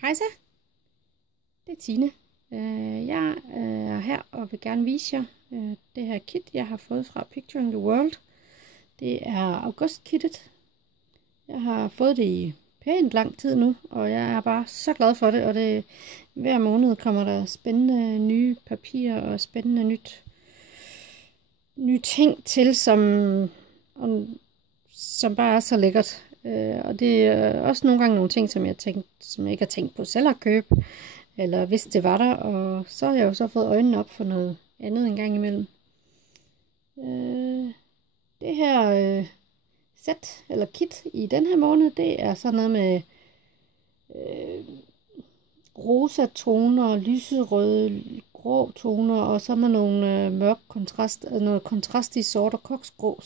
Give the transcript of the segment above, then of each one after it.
Hej så, det er Tine. Jeg er her og vil gerne vise jer det her kit, jeg har fået fra Picturing the World. Det er augustkittet. Jeg har fået det i pænt lang tid nu, og jeg er bare så glad for det. Og hver måned kommer der spændende nye papirer og spændende nye ting til, som bare er så lækkert. Og det er også nogle gange nogle ting, som jeg ikke har tænkt på selv at købe, eller hvis det var der, og så har jeg jo så fået øjnene op for noget andet en gang imellem. Det her sæt eller kit i den her måned, det er sådan noget med rosa toner, lyserøde, grå toner, og så med nogle mørk kontrast, noget kontrast i sort og koksgrå,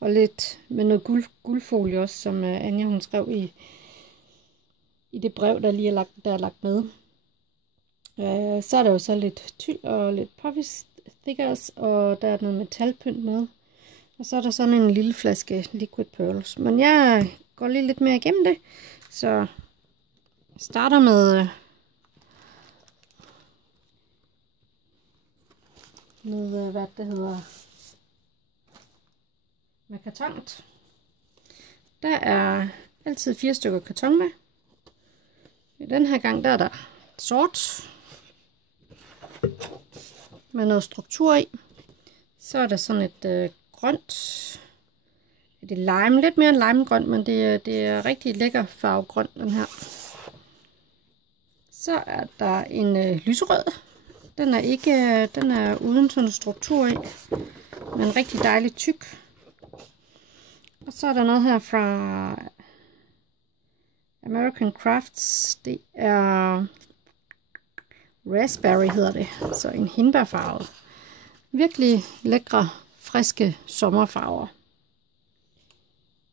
og lidt med noget guldfolie også, som Anja hun skrev i det brev, der lige er lagt med. Så er der jo så lidt tyld og lidt puffy stickers, og der er noget metalpynt med. Og så er der sådan en lille flaske liquid pearls. Men jeg går lige lidt mere igennem det, så jeg starter med hvad det hedder, med kartonet. Der er altid 4 stykker karton med. I den her gang der er der sort med noget struktur i. Så er der sådan et grønt. Det er lime, lidt mere end limegrønt, men det er rigtig lækker farvegrøn, den her. Så er der en lyserød. Den er uden sådan en struktur i, men rigtig dejligt tyk. Og så er der noget her fra American Crafts. Det er raspberry hedder det, så en hindbærfarve. Virkelig lækre, friske sommerfarver.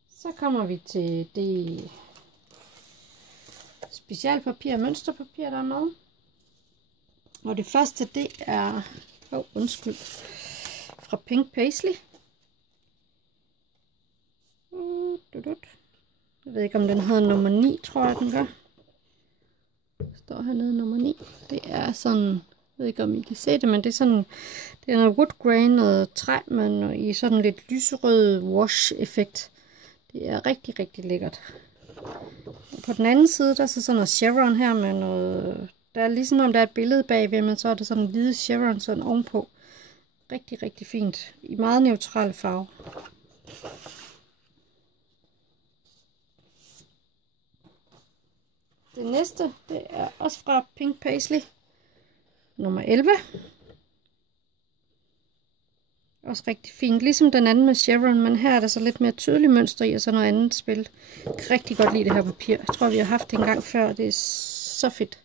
Så kommer vi til det specialpapir og mønsterpapir, der er med. Og det første, det er fra Pink Paisley. Jeg ved ikke, om den hedder nummer 9, tror jeg, den gør. Står hernede nummer 9. Det er sådan, jeg ved ikke, om I kan se det, men det er sådan, det er noget wood grain, noget træ, men i sådan lidt lyserød wash-effekt. Det er rigtig, rigtig lækkert. Og på den anden side, der er så sådan noget chevron her med noget, der er ligesom om der er et billede bagved, men så er der sådan en hvide chevron sådan ovenpå. Rigtig, rigtig fint. I meget neutral farve. Det næste, det er også fra Pink Paisley. Nummer 11. Også rigtig fint. Ligesom den anden med chevron, men her er der så lidt mere tydeligt mønster i, og så noget andet spil. Jeg kan rigtig godt lide det her papir. Jeg tror, vi har haft det en gang før, og det er så fedt.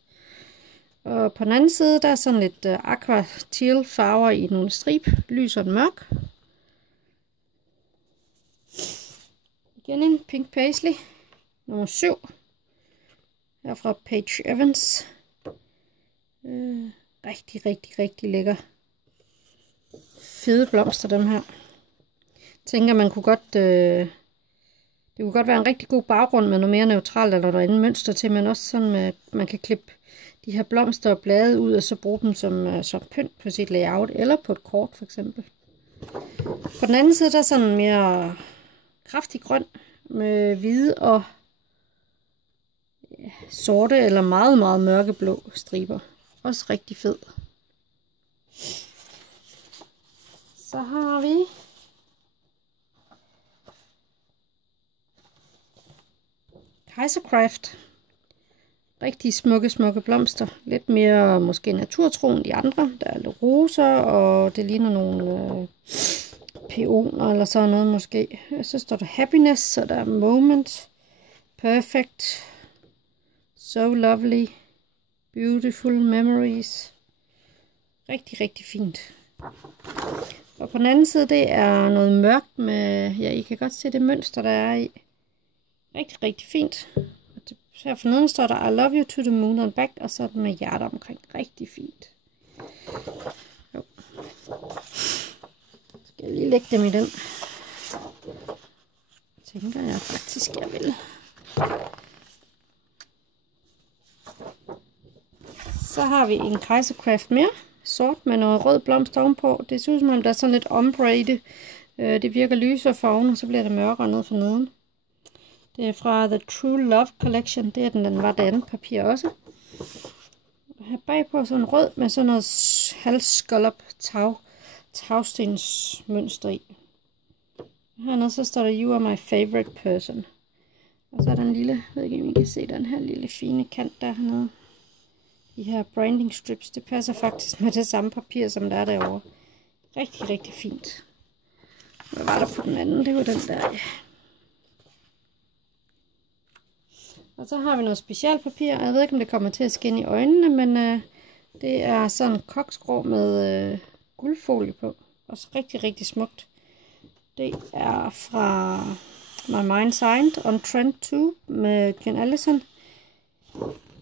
Og på den anden side, der er sådan lidt aqua teal farver i nogle strip, lys og mørk. Igen en Pink Paisley, nummer 7. Her fra Paige Evans. Rigtig, rigtig, rigtig lækker. Fede blomster, dem her. Tænker, man kunne godt, det kunne godt være en rigtig god baggrund med noget mere neutralt eller noget andet mønster til, men også sådan, at man kan klippe de her blomster og blade ud, og så bruge dem som pynt på sit layout, eller på et kort for eksempel. På den anden side, der er sådan mere kraftig grøn, med hvide og sorte eller meget, meget mørkeblå striber. Også rigtig fed. Så har vi Kaisercraft. Rigtig smukke blomster. Lidt mere måske naturtro end de andre. Der er lidt roser, og det ligner nogle peoner eller sådan noget måske. Så står der happiness, så der er moment, perfect, so lovely, beautiful memories. Rigtig, rigtig fint. Og på den anden side, det er noget mørkt med, ja, I kan godt se det mønster, der er i. Rigtig, rigtig fint. Her for neden står der, I love you to the moon and back, og så er den med hjerter omkring. Rigtig fint. Jo. Skal jeg lige lægge dem i den? Tænker jeg faktisk, jeg vil. Så har vi en Kaisercraft mere. Sort med noget rød blomst ovenpå. Det ser ud som om der er sådan lidt ombre i det. Det virker lysere for oven, og så bliver det mørkere ned for neden. Det er fra The True Love Collection. Det er den var det andet papir også. Her bagpå sådan en rød med sådan noget halvscallop tagstensmønster i. Hernede så står der You are my favorite person. Og så er der en lille, jeg ved ikke om I kan se den her lille fine kant der hernede. De her branding strips, det passer faktisk med det samme papir, som der er derovre. Rigtig, rigtig fint. Hvad var der på den anden? Det var den der. Og så har vi noget specialpapir. Jeg ved ikke, om det kommer til at skinne i øjnene, men det er sådan koksgrå med guldfolie på. Også rigtig, rigtig smukt. Det er fra My Mind Signed on Trend 2 med Jen Allison.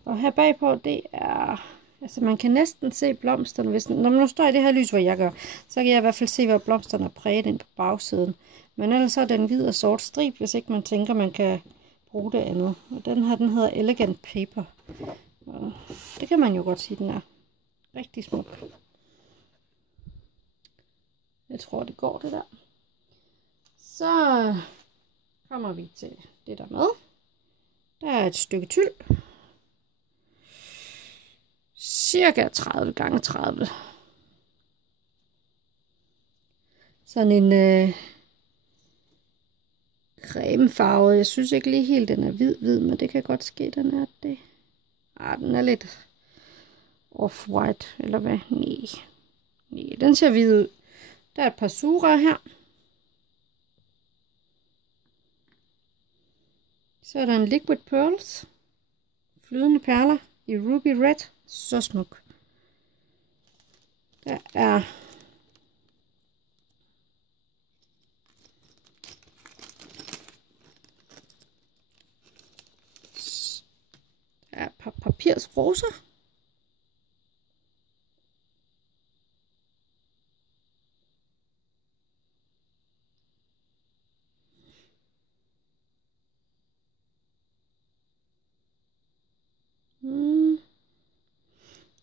Og her bagpå, det er... Altså, man kan næsten se blomsterne. Når man nu står i det her lys, hvor jeg gør, så kan jeg i hvert fald se, hvor blomsterne er præget ind på bagsiden. Men ellers er den hvid og sort strip, hvis ikke man tænker, man kan bruge det andet. Og den her, den hedder Elegant Paper. Og det kan man jo godt sige, den er rigtig smuk. Jeg tror, det går det der. Så kommer vi til det der med. Der er et stykke tyld. Cirka 30 gange 30. Sådan en cremefarvet. Jeg synes ikke lige helt, den er hvid, men det kan godt ske, den er det. Den er lidt off-white, eller hvad? Nej, den ser hvid ud. Der er et par sugerør her. Så er der en Liquid Pearls. Flydende perler i Ruby Red. Så smuk. Der er et par papirsroser.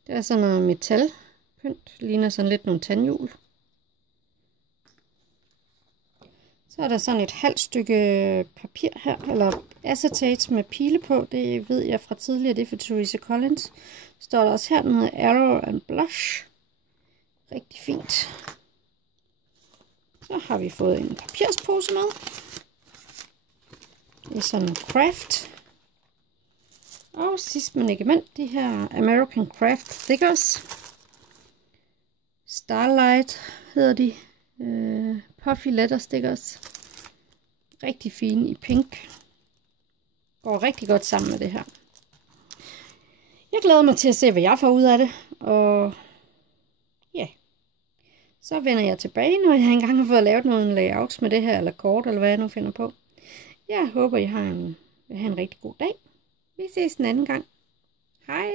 Der er sådan noget metalpynt, ligner sådan lidt nogle tandhjul. Så er der sådan et halvt stykke papir her, eller acetate med pile på. Det ved jeg fra tidligere, det er for Teresa Collins. Står der også her, den hedder Arrow and Blush. Rigtig fint. Så har vi fået en papirspose med. Det er sådan en craft. Og sidst men ikke mindst, de her American Craft Thickers. Starlight hedder de. Puffy Letter Stickers. Rigtig fine i pink. Går rigtig godt sammen med det her. Jeg glæder mig til at se, hvad jeg får ud af det. Og ja, så vender jeg tilbage, når jeg engang har fået lavet nogle layouts med det her, eller kort, eller hvad jeg nu finder på. Jeg håber, I vil have en rigtig god dag. Vi ses en anden gang. Hej!